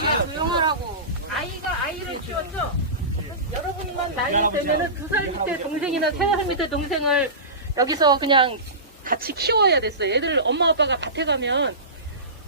조용하라고. 아이가 아이를 키웠죠? 여러분만 나이 되면은 두 살 밑에 동생이나 세 살 밑에 동생을 여기서 그냥 같이 키워야 됐어요. 애들 엄마 아빠가 밭에 가면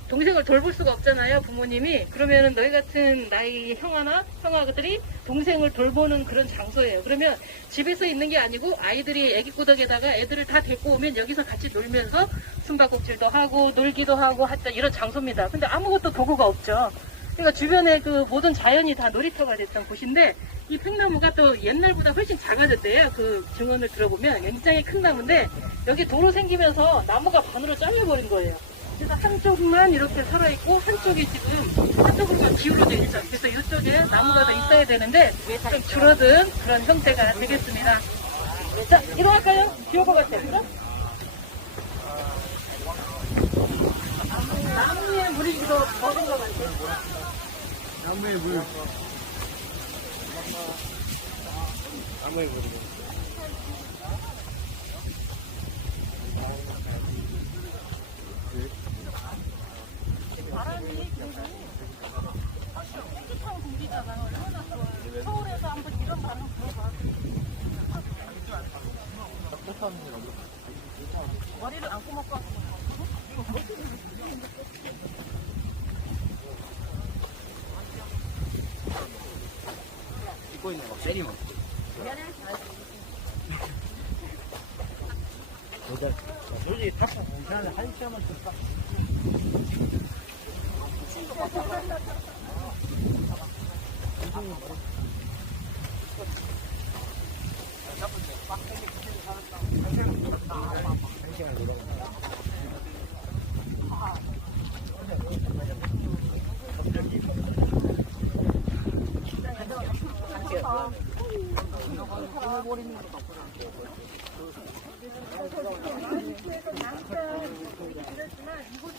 동생을 돌볼 수가 없잖아요, 부모님이. 그러면은 너희 같은 나이 형아나 형아들이 동생을 돌보는 그런 장소예요. 그러면 집에서 있는 게 아니고 아이들이 애기 구덕에다가 애들을 다 데리고 오면 여기서 같이 놀면서 숨바꼭질도 하고 놀기도 하고 하여튼 이런 장소입니다. 근데 아무것도 도구가 없죠. 그러니까 주변에 그 모든 자연이 다 놀이터가 됐던 곳인데 이 팽나무가 또 옛날보다 훨씬 작아졌대요. 그 증언을 들어보면 굉장히 큰 나무인데 여기 도로 생기면서 나무가 반으로 잘려버린 거예요. 그래서 한쪽만 이렇게 살아있고 한쪽이 지금 한쪽으로만 기울어져 있죠. 그래서 이쪽에 나무가 더 있어야 되는데 좀 줄어든 그런 형태가 되겠습니다. 자, 이동할까요? 비올 것 같아요. 그죠? 나무에 물이 이거 먹은 것 같아요. 나무에 물. 나무에 물. 바람이 깨끗한 공기잖아요. 얼마나 좋아요. 서울에서 한번 이런 바람 불어봐. 머리를 안고 먹고 왔어. 먹고 있는 거 세리 먹고. 여자, 솔직히 탑은 괜찮은데 한 시간만 좀 딱. 아, 한 시간 놀아. 어, 이곳